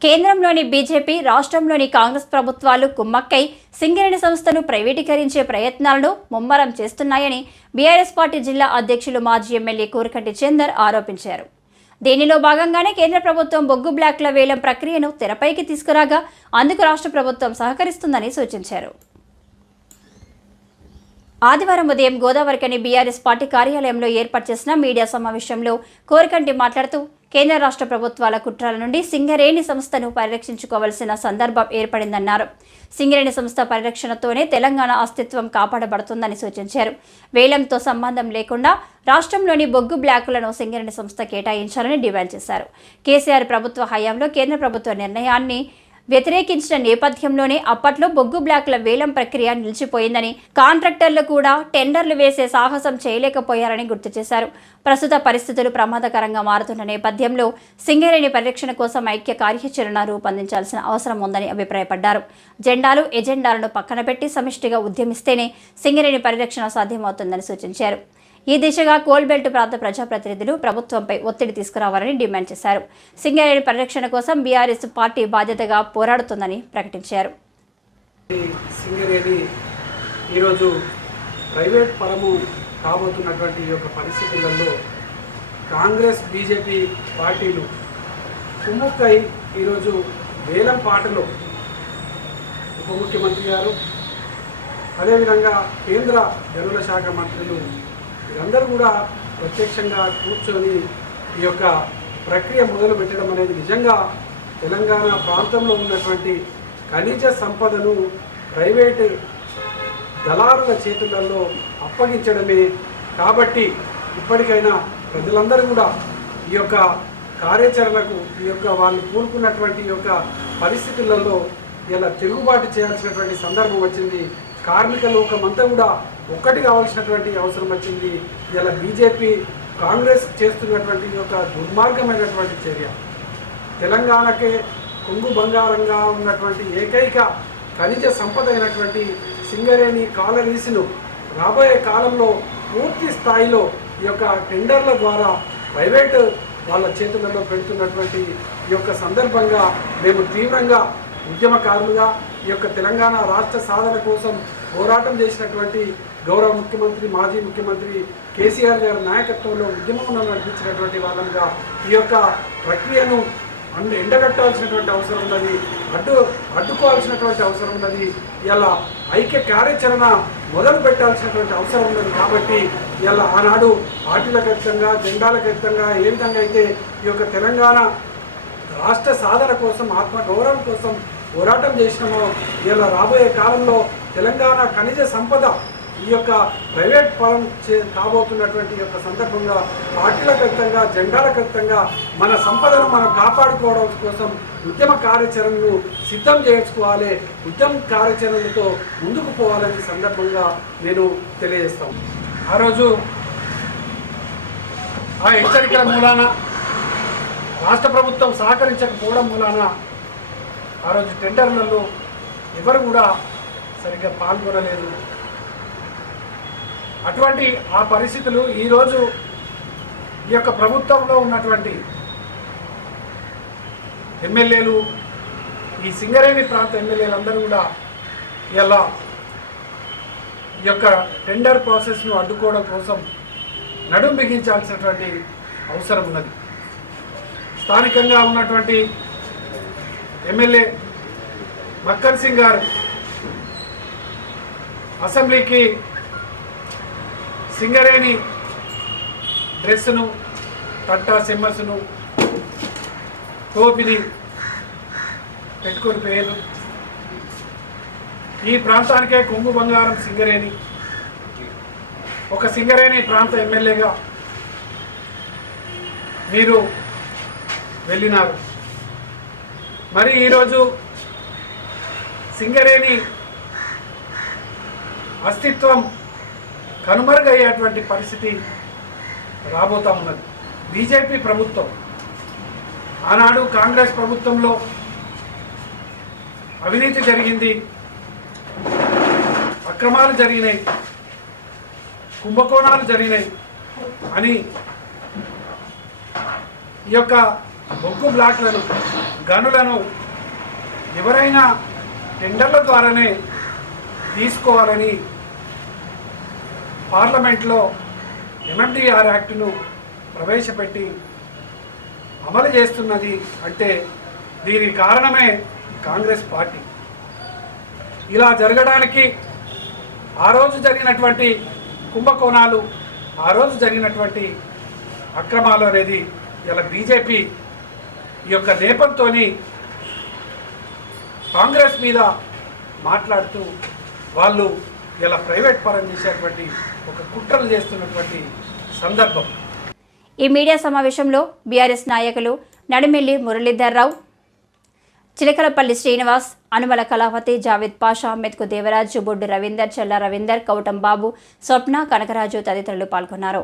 కేంద్రంలోని బీజేపీ రాష్ట్రంలోని కాంగ్రెస్ ప్రభుత్వాలు కుమ్మక్కై సింగరేణి సంస్థను ప్రైవేటీకరించే ప్రయత్నాలను ముమ్మరం చేస్తున్నాయని బీఆర్ఎస్ పార్టీ జిల్లా అధ్యక్షులు మాజీ ఎమ్మెల్యే కూరకంటి చందర్ ఆరోపించారు. దీనిలో భాగంగానే కేంద్ర ప్రభుత్వం బొగ్గు బ్లాక్ల వేలం ప్రక్రియను తెరపైకి తీసుకురాగా అందుకు రాష్ట్ర ప్రభుత్వం సహకరిస్తుందని సూచించారు. ఆదివారం ఉదయం గోదావరికని బీఆర్ఎస్ పార్టీ కార్యాలయంలో ఏర్పాటు చేసిన మీడియా సమావేశంలో కోరకంటి మాట్లాడుతూ కేంద్ర రాష్ట్ర ప్రభుత్వాల కుట్రాల నుండి సింగరేణి సంస్థను పరిరక్షించుకోవాల్సిన సందర్భం ఏర్పడిందన్నారు. సింగరేణి సంస్థ పరిరక్షణతోనే తెలంగాణ అస్తిత్వం కాపాడబడుతుందని సూచించారు. వేలంతో సంబంధం లేకుండా రాష్ట్రంలోని బొగ్గు బ్లాకులను సింగరేణి సంస్థ కేటాయించాలని డిమాండ్ చేశారు. కేసీఆర్ ప్రభుత్వ హయాంలో కేంద్ర ప్రభుత్వ నిర్ణయాన్ని వ్యతిరేకించిన నేపథ్యంలోనే అప్పట్లో బొగ్గు బ్లాక్ల వేలం ప్రక్రియ నిలిచిపోయిందని కాంట్రాక్టర్లు కూడా టెండర్లు వేసే సాహసం చేయలేకపోయారని గుర్తు చేశారు. ప్రస్తుత పరిస్థితులు ప్రమాదకరంగా మారుతున్న నేపథ్యంలో సింగరేణి పరిరక్షణ కోసం ఐక్య కార్యాచరణ రూపొందించాల్సిన అవసరం ఉందని అభిప్రాయపడ్డారు. జెండాలు ఎజెండాలను పక్కన పెట్టి సమిష్టిగా ఉద్యమిస్తేనే సింగరేణి పరిరక్షణ సాధ్యమవుతుందని సూచించారు. ఈ దిశగా కోల్బెల్ట్ ప్రాంత ప్రజాప్రతినిధులు ప్రభుత్వంపై ఒత్తిడి తీసుకురావాలని డిమాండ్ చేశారు. సింగరేణి పరిరక్షణ కోసం బీఆర్ఎస్ పార్టీ బాధ్యతగా పోరాడుతుందని ప్రకటించారు. ఈరోజు ప్రైవేట్ పరము కాబోతున్నటువంటి ఈ యొక్క పరిస్థితులలో కాంగ్రెస్ బీజేపీ పార్టీలు కుమ్ముక్కై ఈరోజు వేలం పాటలో ఉప ముఖ్యమంత్రి గారు అదేవిధంగా కేంద్ర జనుల శాఖ మంత్రులు వీరందరూ కూడా ప్రత్యక్షంగా కూర్చొని ఈ యొక్క ప్రక్రియ మొదలు పెట్టడం అనేది నిజంగా తెలంగాణ ప్రాంతంలో ఉన్నటువంటి ఖనిజ సంపదను ప్రైవేటు దళారుల చేతులలో అప్పగించడమే. కాబట్టి ఇప్పటికైనా ప్రజలందరూ కూడా ఈ యొక్క కార్యాచరణకు ఈ యొక్క వాళ్ళు కూరుకున్నటువంటి ఈ యొక్క పరిస్థితులలో ఇలా తిరుగుబాటు చేయాల్సినటువంటి సందర్భం వచ్చింది. కార్మిక లోకమంతా కూడా ఒక్కటి కావాల్సినటువంటి అవసరం వచ్చింది. ఇలా బీజేపీ కాంగ్రెస్ చేస్తున్నటువంటి ఈ యొక్క దుర్మార్గమైనటువంటి చర్య. తెలంగాణకే కొంగు బంగారంగా ఉన్నటువంటి ఏకైక ఖనిజ సంపద అయినటువంటి సింగరేణి కాలరీసును రాబోయే కాలంలో పూర్తి స్థాయిలో ఈ యొక్క టెండర్ల ద్వారా ప్రైవేటు వాళ్ళ చేతులలో పెడుతున్నటువంటి ఈ యొక్క సందర్భంగా మేము తీవ్రంగా ఉద్యమకారులుగా ఈ యొక్క తెలంగాణ రాష్ట్ర సాధన కోసం పోరాటం చేసినటువంటి గౌరవ ముఖ్యమంత్రి మాజీ ముఖ్యమంత్రి కేసీఆర్ గారి నాయకత్వంలో ఉద్యమంలో నడిపించినటువంటి వాళ్ళంగా ఈ యొక్క ప్రక్రియను అండ్ ఎండగట్టాల్సినటువంటి అవసరం ఉన్నది అడ్డు అడ్డుకోవాల్సినటువంటి అవసరం ఉన్నది ఇలా ఐక్య కార్యాచరణ మొదలు పెట్టాల్సినటువంటి అవసరం ఉన్నది కాబట్టి ఇలా ఆనాడు పార్టీల ఖచ్చితంగా జెండాల ఖచ్చితంగా ఏ విధంగా అయితే ఈ యొక్క తెలంగాణ రాష్ట్ర సాధన కోసం ఆత్మగౌరవం కోసం పోరాటం చేసినామో ఇలా రాబోయే కాలంలో తెలంగాణ ఖనిజ సంపద ఈ యొక్క ప్రైవేట్ పరం చే కాబోతున్నటువంటి యొక్క సందర్భంగా పార్టీల క్రితంగా జెండాల క్రితంగా మన సంపదను మనం కాపాడుకోవడం కోసం ఉద్యమ కార్యాచరణను సిద్ధం చేసుకోవాలి ఉద్యమ కార్యాచరణతో ముందుకు పోవాలనే సందర్భంగా నేను తెలియజేస్తాను. ఆ రోజు ఆ హెచ్చరికల మూలాన రాష్ట్ర ప్రభుత్వం సహకరించకపోవడం మూలాన ఆ రోజు టెండర్లలో ఎవరు కూడా సరిగ్గా పాల్గొనలేదు. అటువంటి ఆ పరిస్థితులు ఈరోజు ఈ యొక్క ప్రభుత్వంలో ఉన్నటువంటి ఎమ్మెల్యేలు ఈ సింగరేణి ప్రాంత ఎమ్మెల్యేలందరూ కూడా ఇలా ఈ యొక్క టెండర్ ప్రాసెస్ను అడ్డుకోవడం కోసం నడుం బిగించాల్సినటువంటి అవసరం ఉన్నది. స్థానికంగా ఉన్నటువంటి ఎమ్మెల్యే మక్కన్ సింగ్ గారు అసెంబ్లీకి సింగరేణి డ్రెస్సును తట్టా సిమ్మస్సును టోపిని పెట్టుకొని పోయారు. ఈ ప్రాంతానికే కొంగు బంగారం సింగరేణి. ఒక సింగరేణి ప్రాంత ఎమ్మెల్యేగా మీరు వెళ్ళినారు. మరి ఈరోజు సింగరేణి అస్తిత్వం కనుమరుగయ్యేటువంటి పరిస్థితి రాబోతా ఉన్నది. బీజేపీ ప్రభుత్వం ఆనాడు కాంగ్రెస్ ప్రభుత్వంలో అవినీతి జరిగింది అక్రమాలు జరిగినాయి కుంభకోణాలు జరిగినాయి అని ఈ యొక్క బొగ్గు బ్లాక్లను గనులను ఎవరైనా టెండర్ల ద్వారానే తీసుకోవాలని పార్లమెంట్లో ఎంఎండిఆర్ యాక్టును ప్రవేశపెట్టి అమలు చేస్తున్నది అంటే దీనికి కారణమే కాంగ్రెస్ పార్టీ. ఇలా జరగడానికి ఆ రోజు జరిగినటువంటి కుంభకోణాలు ఆ రోజు జరిగినటువంటి అక్రమాలు అనేది ఇలా బీజేపీ ఈ యొక్క నేపంతో కాంగ్రెస్ మీద మాట్లాడుతూ వాళ్ళు ఇలా ప్రైవేట్ పరం చేసేటువంటి ఒక కుట్రలు చేస్తున్నటువంటి సందర్భం. ఈ మీడియా సమావేశంలో బీఆర్ఎస్ నాయకులు నడిమెల్లి మురళీధర్రావు చిలకలపల్లి శ్రీనివాస్ అనుమల కళావతి జావేద్ పాషా మెతుకు దేవరాజు బొడ్డు రవీందర్ చెల్ల రవీందర్ కౌటం బాబు స్వప్న కనకరాజు తదితరులు పాల్గొన్నారు.